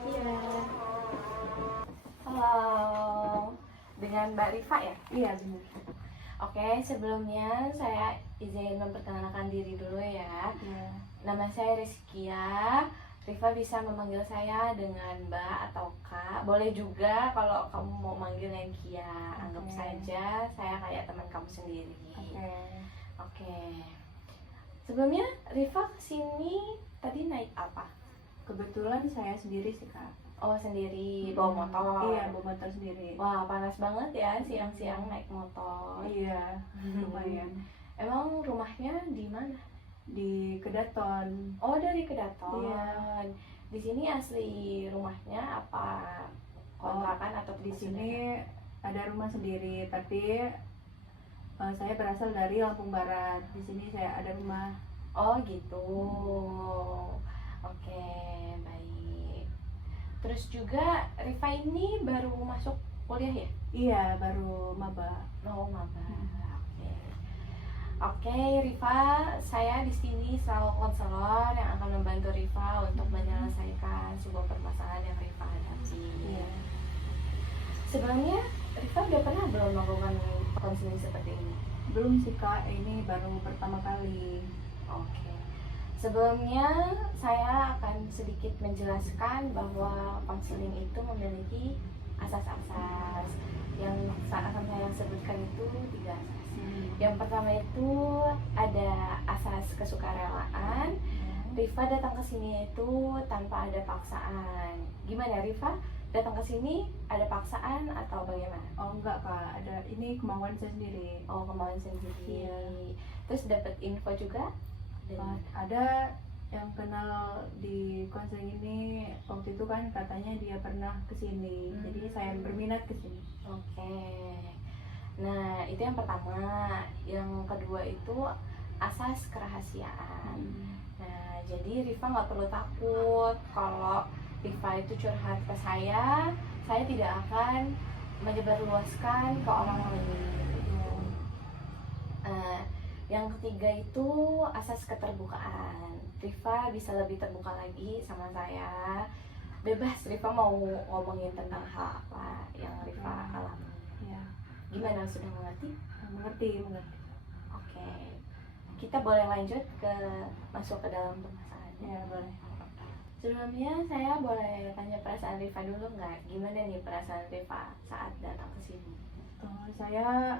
Iya. Halo, dengan Mbak Rifa ya? Iya benar. Oke, sebelumnya saya izin memperkenalkan diri dulu ya. Iya. Nama saya Rizkia. Rifa bisa memanggil saya dengan Mbak atau Kak. Boleh juga kalau kamu mau manggilnya Kia. Anggap Oke. saja saya kayak teman kamu sendiri. Oke. Oke. Sebelumnya Rifa kesini tadi naik apa? Kebetulan saya sendiri sih Kak. Oh, sendiri bawa motor. Iya, bawa motor sendiri. Wah, panas banget ya siang-siang naik motor. Iya, lumayan. Emang rumahnya di mana? Di Kedaton. Oh, dari Kedaton. Iya. Di sini asli rumahnya apa kontrakan atau Di tempat sini ada rumah sendiri, tapi saya berasal dari Lampung Barat. Di sini saya ada rumah. Oh, gitu. Oke, baik. Terus juga Rifa ini baru masuk kuliah ya? Iya, baru maba. Oh, maba. Oke. Oke, Rifa, saya di sini selalu konselor yang akan membantu Rifa untuk menyelesaikan sebuah permasalahan yang Rifa hadapi. Iya. Sebelumnya, Rifa udah pernah belum melakukan konseling seperti ini? Belum sih Kak, ini baru pertama kali. Oke. Sebelumnya, saya akan sedikit menjelaskan bahwa konseling itu memiliki asas-asas yang akan saya sebutkan itu 3 asas. Yang pertama itu ada asas kesukarelaan. Rifa datang ke sini itu tanpa ada paksaan. Gimana Rifa? Datang ke sini ada paksaan atau bagaimana? Oh enggak Kak, ada ini kemauan saya sendiri. Oh, kemauan sendiri. Iya. Terus dapat info juga? Ada yang kenal di konseling ini waktu itu kan katanya dia pernah kesini, jadi saya berminat kesini. Oke. Nah, itu yang pertama. Yang kedua itu asas kerahasiaan. Nah, jadi Rifa nggak perlu takut kalau Rifa itu curhat ke saya tidak akan menyebarluaskan ke orang lain. Yang ketiga itu asas keterbukaan. Rifa bisa lebih terbuka lagi sama saya. Bebas Rifa mau ngomongin tentang hal apa yang Rifa alami. Ya, Gimana, sudah mengerti? mengerti. Oke. Kita boleh lanjut masuk ke dalam permasalahannya. Ya boleh. Sebelumnya saya boleh tanya perasaan Rifa dulu nggak? Gimana nih perasaan Rifa saat datang ke sini? Saya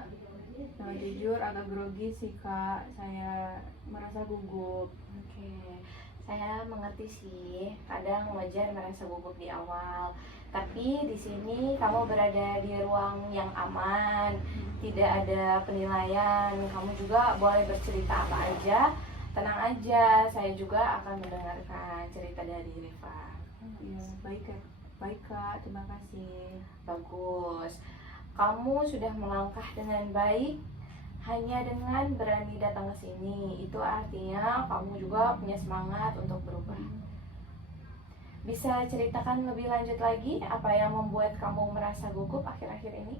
jujur agak grogi sih Kak, saya merasa gugup. Oke, saya mengerti sih. Kadang wajar merasa gugup di awal. Tapi di sini kamu berada di ruang yang aman, tidak ada penilaian. Kamu juga boleh bercerita apa aja. Tenang aja, saya juga akan mendengarkan cerita dari Rifa. Iya, baik Kak, terima kasih. Bagus. Kamu sudah melangkah dengan baik hanya dengan berani datang ke sini. Itu artinya kamu juga punya semangat untuk berubah. Bisa ceritakan lebih lanjut lagi apa yang membuat kamu merasa gugup akhir-akhir ini?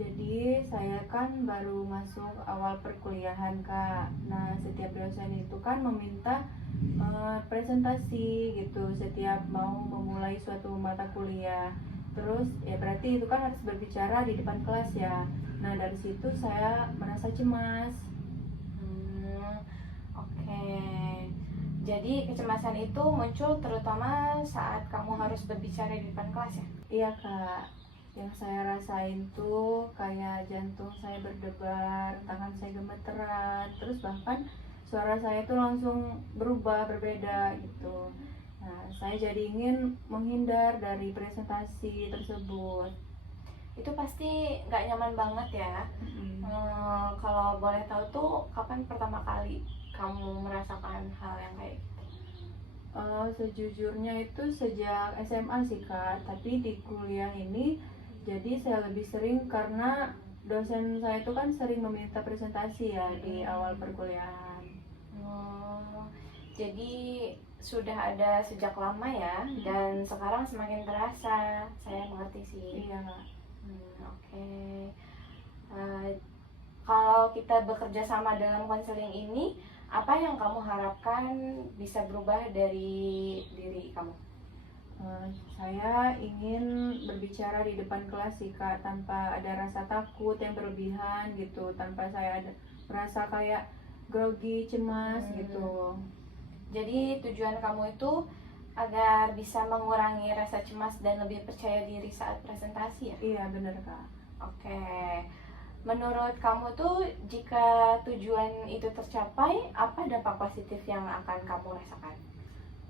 Jadi saya kan baru masuk awal perkuliahan Kak. Nah setiap dosen itu kan meminta presentasi gitu setiap mau memulai suatu mata kuliah. Terus ya berarti itu kan harus berbicara di depan kelas ya. Nah dari situ saya merasa cemas. Oke. Jadi kecemasan itu muncul terutama saat kamu harus berbicara di depan kelas ya? Iya Kak. Yang saya rasain tuh kayak jantung saya berdebar, tangan saya gemeteran, terus bahkan suara saya tuh langsung berubah, berbeda gitu. Nah, saya jadi ingin menghindar dari presentasi tersebut. Itu pasti nggak nyaman banget ya. Kalau boleh tahu tuh kapan pertama kali kamu merasakan hal yang kayak gitu? Sejujurnya itu sejak SMA sih Kak, tapi di kuliah ini jadi saya lebih sering karena dosen saya itu kan sering meminta presentasi ya di awal perkuliahan. Jadi sudah ada sejak lama ya, dan sekarang semakin terasa. Saya mengerti sih. Iya Kak. Oke. Kalau kita bekerja sama dalam konseling ini, apa yang kamu harapkan bisa berubah dari diri kamu? Saya ingin berbicara di depan kelas sih Kak, tanpa ada rasa takut yang berlebihan gitu, tanpa saya ada merasa kayak grogi, cemas gitu. Jadi tujuan kamu itu agar bisa mengurangi rasa cemas dan lebih percaya diri saat presentasi ya? Iya bener Kak. Oke. Menurut kamu tuh jika tujuan itu tercapai, apa dampak positif yang akan kamu rasakan?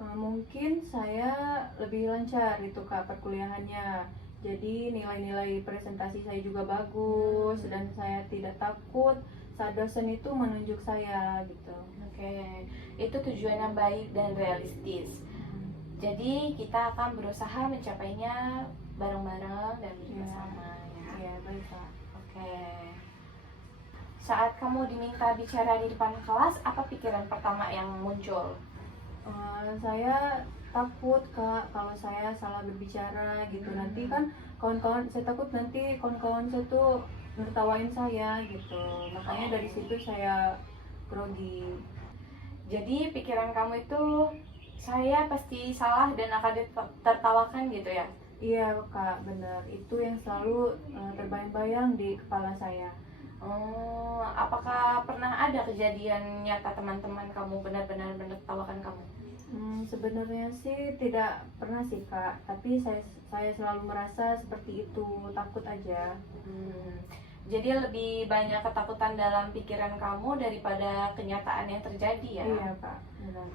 Mungkin saya lebih lancar itu Kak perkuliahannya. Jadi nilai-nilai presentasi saya juga bagus dan saya tidak takut saat dosen itu menunjuk saya gitu. Oke, itu tujuan yang baik dan realistis. Jadi kita akan berusaha mencapainya bareng-bareng dan bersama ya. Iya baik Kak. Oke. Saat kamu diminta bicara di depan kelas, apa pikiran pertama yang muncul? Saya takut Kak kalau saya salah berbicara gitu. Nanti kan kawan-kawan, saya takut nanti kawan-kawan saya tuh nertawain saya gitu. Makanya dari situ saya grogi. Jadi pikiran kamu itu saya pasti salah dan akan ditertawakan gitu ya? Iya Kak, benar. Itu yang selalu terbayang-bayang di kepala saya. Apakah pernah ada kejadian nyata teman-teman kamu benar-benar menertawakan kamu? Sebenarnya sih tidak pernah sih Kak, tapi saya selalu merasa seperti itu, takut aja. Jadi lebih banyak ketakutan dalam pikiran kamu daripada kenyataan yang terjadi ya? Iya Kak, benar.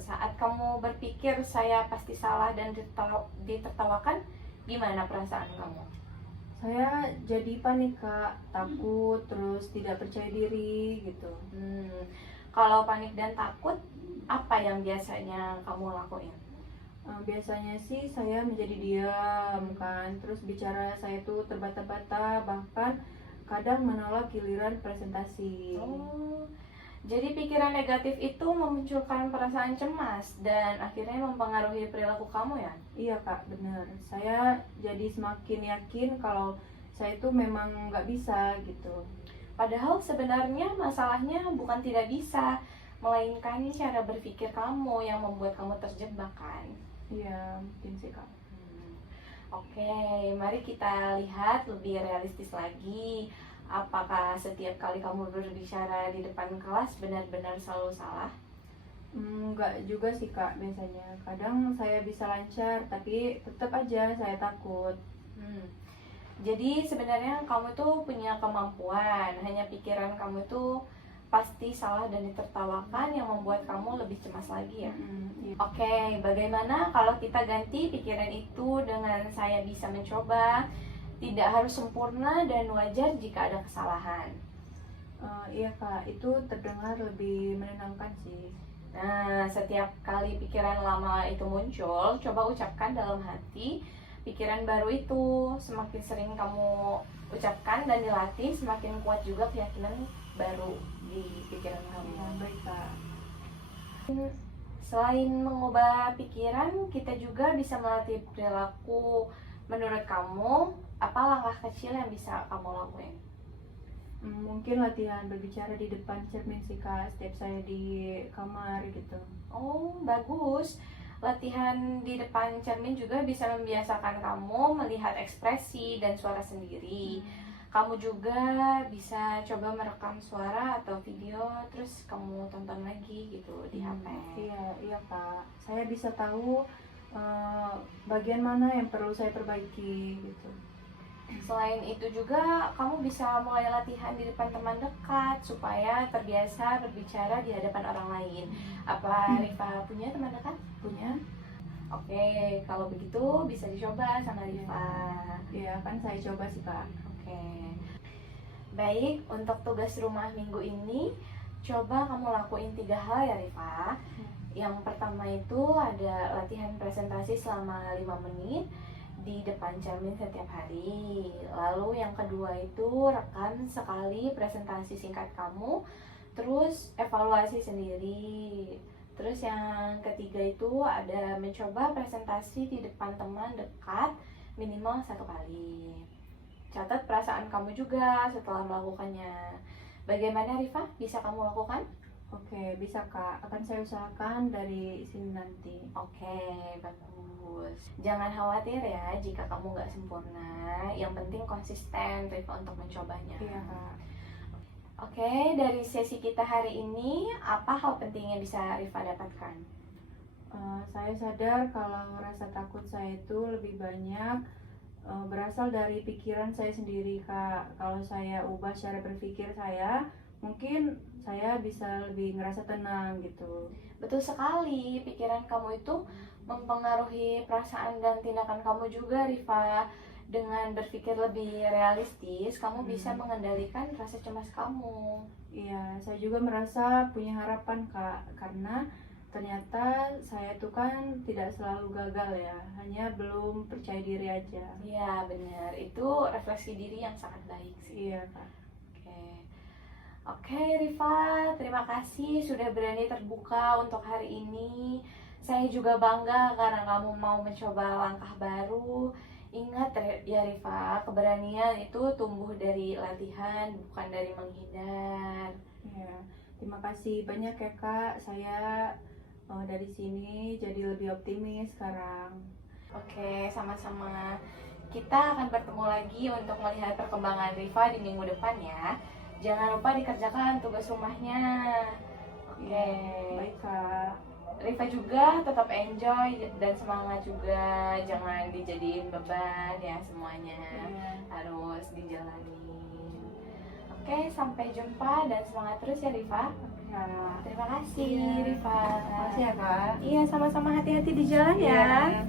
Saat kamu berpikir saya pasti salah dan ditertawakan, gimana perasaan kamu? Saya jadi panik Kak, takut, terus tidak percaya diri gitu. Kalau panik dan takut, apa yang biasanya kamu lakuin? Biasanya sih saya menjadi diam kan, terus bicara saya tuh terbata-bata, bahkan kadang menolak giliran presentasi. Jadi pikiran negatif itu memunculkan perasaan cemas dan akhirnya mempengaruhi perilaku kamu ya? Iya Kak, benar. Saya jadi semakin yakin kalau saya itu memang nggak bisa gitu. Padahal sebenarnya masalahnya bukan tidak bisa, melainkan cara berpikir kamu yang membuat kamu terjebak kan? Iya, mungkin sih Kak. Oke, mari kita lihat lebih realistis lagi. Apakah setiap kali kamu berbicara di depan kelas benar-benar selalu salah? Enggak juga sih Kak, biasanya. Kadang saya bisa lancar, tapi tetap aja saya takut. Jadi sebenarnya kamu tuh punya kemampuan, hanya pikiran kamu tuh pasti salah dan ditertawakan yang membuat kamu lebih cemas lagi ya? Iya. Oke, bagaimana kalau kita ganti pikiran itu dengan saya bisa mencoba, tidak harus sempurna dan wajar jika ada kesalahan. Iya Kak, itu terdengar lebih menenangkan sih. Nah, setiap kali pikiran lama itu muncul, coba ucapkan dalam hati pikiran baru itu. Semakin sering kamu ucapkan dan dilatih, semakin kuat juga keyakinan baru di pikiran kamu. Ya, baik Kak. Selain mengubah pikiran, kita juga bisa melatih perilaku. Menurut kamu, apa langkah kecil yang bisa kamu lakuin? Mungkin latihan berbicara di depan cermin sih Kak, setiap saya di kamar gitu. Oh, bagus. Latihan di depan cermin juga bisa membiasakan kamu melihat ekspresi dan suara sendiri. Kamu juga bisa coba merekam suara atau video, terus kamu tonton lagi gitu di HP. Iya Kak, saya bisa tahu bagian mana yang perlu saya perbaiki gitu. Selain itu juga kamu bisa mulai latihan di depan teman dekat supaya terbiasa berbicara di hadapan orang lain. Apa Rifa punya teman dekat? Punya? Oke, kalau begitu bisa dicoba sama Rifa. Iya kan saya coba sih Kak. Oke. Baik, untuk tugas rumah minggu ini coba kamu lakuin 3 hal ya Rifa. Yang pertama itu ada latihan presentasi selama 5 menit di depan cermin setiap hari. Lalu yang kedua itu rekam sekali presentasi singkat kamu, terus evaluasi sendiri. Terus yang ketiga itu ada mencoba presentasi di depan teman dekat minimal 1 kali. Catat perasaan kamu juga setelah melakukannya. Bagaimana Rifa? Bisa kamu lakukan? Oke, bisa Kak. Akan saya usahakan dari sini nanti. Oke, bagus. Jangan khawatir ya jika kamu nggak sempurna. Yang penting konsisten Rifa untuk mencobanya. Iya Kak. Oke, dari sesi kita hari ini, apa hal penting yang bisa Rifa dapatkan? Saya sadar kalau rasa takut saya itu lebih banyak berasal dari pikiran saya sendiri Kak. Kalau saya ubah cara berpikir saya, mungkin saya bisa lebih ngerasa tenang gitu. Betul sekali, pikiran kamu itu mempengaruhi perasaan dan tindakan kamu juga, Rifa. Dengan berpikir lebih realistis, kamu bisa mengendalikan rasa cemas kamu. Iya, saya juga merasa punya harapan Kak, karena ternyata saya tuh kan tidak selalu gagal ya, hanya belum percaya diri aja. Iya, benar. Itu refleksi diri yang sangat baik sih. Iya Kak. Oke. Oke, Rifa, terima kasih sudah berani terbuka untuk hari ini. Saya juga bangga karena kamu mau mencoba langkah baru. Ingat ya Rifa, keberanian itu tumbuh dari latihan, bukan dari menghindar. Iya, terima kasih banyak ya Kak. Saya dari sini jadi lebih optimis sekarang. Oke, sama-sama. Kita akan bertemu lagi untuk melihat perkembangan Rifa di minggu depan ya. Jangan lupa dikerjakan tugas rumahnya. Oke. Baik Kak. Rifa juga tetap enjoy dan semangat juga. Jangan dijadiin beban ya semuanya. Iya. Harus dijalani. Oke, sampai jumpa dan semangat terus ya Rifa. Kak. Terima kasih Iya. Rifa. Terima kasih ya Kak. Iya, sama-sama, hati-hati di jalan ya. Iya.